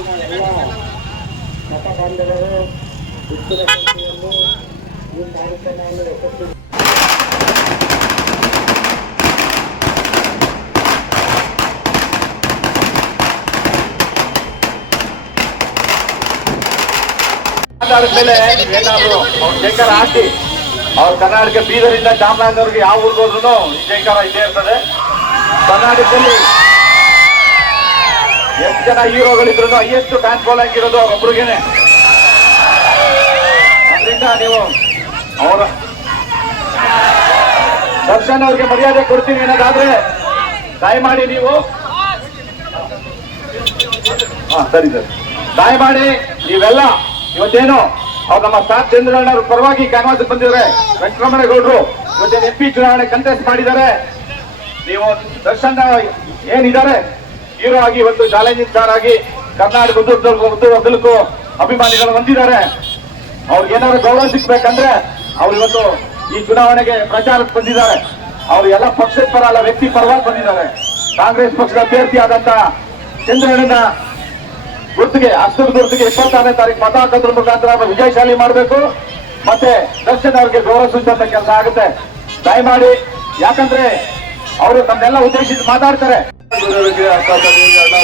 ಎಲ್ಲ ಮತ ಬಾಂಧವರು ಹೆಚ್ಚಿನ ಸಂಖ್ಯೆಯಲ್ಲಿ ಈ ಕಾರ್ಯಕ್ರಮವನ್ನು ಯಶಸ್ವಿ ಮೇಲೆ ಏನಾದ್ರು ಜಯಕಾರ ಹಾಕಿ ಅವ್ರ ಕರ್ನಾಟಕ ಬೀದರಿಂದ ಚಾಮರಾಜನಗರಕ್ಕೆ ಯಾವ ಊರಿಗೆ ಹೋದ್ರು ಈ ಜಯಕಾರ ಇದ್ದೇ ಇರ್ತದೆ. ಕರ್ನಾಟಕದಲ್ಲಿ ಎಷ್ಟು ಜನ ಹೀರೋಗಳಿದ್ರು ಹೈಯೆಸ್ಟ್ ಫ್ಯಾನ್ ಫಾಲೋಯಿಂಗ್ ಇರೋದು ಅವ್ರೊಬ್ರಿಗೇನೆ. ಅದರಿಂದ ನೀವು ಅವರ ದರ್ಶನ್ ಅವ್ರಿಗೆ ಮರ್ಯಾದೆ ಕೊಡ್ತೀನಿ ಅನ್ನೋದಾದ್ರೆ ದಯಮಾಡಿ ನೀವು ಸರಿ ದಯಮಾಡಿ ನೀವೆಲ್ಲ ಇವತ್ತೇನು ಅವ್ರು ನಮ್ಮ ಸ್ಟಾರ್ ಚಂದ್ರಣ್ಣ ಅವ್ರ ಪರವಾಗಿ ಕ್ಯಾನ್ವಾಸ್ ಬಂದಿದ್ದಾರೆ. ವೆಂಕಟರಮಣಗೌಡರು ಇವತ್ತೇನು MP ಚುನಾವಣೆ ಕಂಟೆಸ್ಟ್ ಮಾಡಿದ್ದಾರೆ. ನೀವು ದರ್ಶನ್ ಏನಿದ್ದಾರೆ ಹೀರೋ ಆಗಿ ಇವತ್ತು ಚಾಲೆಂಜಿಂಗ್ ಸ್ಟಾರ್ ಆಗಿ ಕರ್ನಾಟಕ ಉದ್ದಕ್ಕೂ ಅಭಿಮಾನಿಗಳು ಬಂದಿದ್ದಾರೆ. ಅವ್ರಿಗೆ ಏನಾದ್ರು ಗೌರವ ಸಿಗ್ಬೇಕಂದ್ರೆ ಅವ್ರು ಇವತ್ತು ಈ ಚುನಾವಣೆಗೆ ಪ್ರಚಾರಕ್ಕೆ ಬಂದಿದ್ದಾರೆ. ಅವ್ರು ಎಲ್ಲ ಪಕ್ಷದ ಪರ ಅಲ್ಲ, ವ್ಯಕ್ತಿ ಪರವಾಗಿ ಬಂದಿದ್ದಾರೆ. ಕಾಂಗ್ರೆಸ್ ಪಕ್ಷದ ಅಭ್ಯರ್ಥಿ ಆದಂತ ಚಂದ್ರಣ್ಣನ ಗುರುತಿಗೆ ಹಸ್ತದ ಗುರುತಿಗೆ 26ನೇ ತಾರೀಕು ಮತ ಹಾಕೋದ್ರ ಮುಖಾಂತರ ವಿಜಯಶಾಲಿ ಮಾಡಬೇಕು. ಮತ್ತೆ ದರ್ಶನ್ ಅವ್ರಿಗೆ ಗೌರವ ಸೂಚಿಸುವಂತ ಕೆಲಸ ಆಗುತ್ತೆ. ದಯಮಾಡಿ, ಯಾಕಂದ್ರೆ ಅವರು ತಮ್ಮೆಲ್ಲ ಉದ್ದೇಶಿಸಿ ಮಾತಾಡ್ತಾರೆ. ಅಣ್ಣ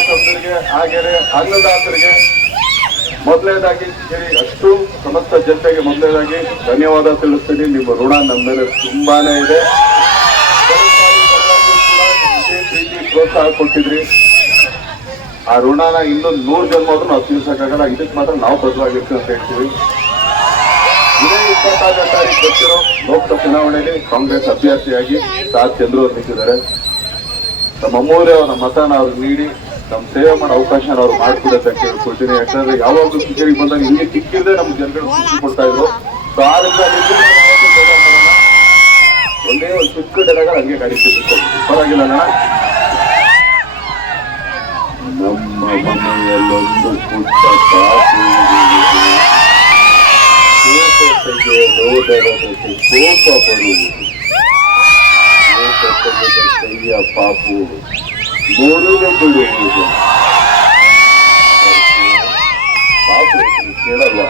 ತಮ್ಮರಿಗೆ ಹಾಗೆ ಅನ್ನದಾತರಿಗೆ ಮೊದಲನೇದಾಗಿ ಅಷ್ಟು ಸಮಸ್ತ ಜನತೆಗೆ ಮೊದಲನೇದಾಗಿ ಧನ್ಯವಾದ ತಿಳಿಸ್ತೀನಿ. ನಿಮ್ಮ ಋಣ ನಮ್ಮ ಮೇಲೆ ತುಂಬಾನೇ ಇದೆ. ಪ್ರೀತಿ ಪ್ರೋತ್ಸಾಹ ಕೊಟ್ಟಿದ್ರಿ. ಆ ಋಣನ ಇನ್ನೊಂದು 100 ಜನ್ಮ ಆದ್ರೂ ನಾವು ತೀರ್ಸಕ್ಕಾಗಲ್ಲ. ಇದಕ್ಕೆ ಮಾತ್ರ ನಾವು ಬದಲಾಗಿರ್ತೀವಿ ಅಂತ ಹೇಳ್ತೀವಿ. ಇದೇ 26ನೇ ತಾರೀಕು ಬರ್ತಿರೋ ಲೋಕಸಭಾ ಚುನಾವಣೆಯಲ್ಲಿ ಕಾಂಗ್ರೆಸ್ ಅಭ್ಯರ್ಥಿಯಾಗಿ ಸ್ಟಾರ್ ಚಂದ್ರು ಅವರು ನಿಂತಿದ್ದಾರೆ. ನಮ್ಮ ಅಮೂಲ್ಯ ನಮ್ಮ ಮತನ ಅವ್ರಿಗೆ ನೀಡಿ ನಮ್ಮ ಸೇವೆ ಮಾಡೋ ಅವಕಾಶ ಅವ್ರು ಮಾಡ್ಕೊಡತ್ತೆ ಅಂತ ಕೇಳ್ಕೊಳ್ತೀನಿ. ಯಾಕಂದ್ರೆ ಯಾವಾಗಲೂ ಕಿಕ್ಕರಿಗೆ ಬಂದಾಗ ಹಿಂಗೆ ಕಿಕ್ಕಿರದೆ ನಮ್ಮ ಜನಗಳು ಖುಷಿ ಕೊಡ್ತಾ ಇದ್ರು. ಸೊ ಆದ್ರಿಂದ ಒಂದೇ ಒಂದು ಚಿಕ್ಕ ಡಲಗಳು ಹಂಗೆ ಕಡಿತಿದ್ರು. ಪರವಾಗಿಲ್ಲ. ನಮ್ಮ ಮನೆಯಲ್ಲೊಂದು ಪುಟ್ಟ ಕಾಪು ನೋಡರದಕ್ಕೆ ಕೋಪ ಬರುವುದು, ಕೈಯ ಪಾಪು ಮುರುಳು ಬಿಡುವುದು. ಪಾಪು ಕೇಳಲ್ವಾ?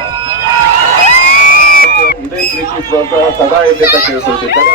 ಇದೇ ಪ್ರೀತಿ ಪ್ರೋತ್ಸಾಹ ಸದಾ ಇದೆ ಅಂತ ಕೇಳ್ಕೊಳ್ತಿದ್ದಾರೆ.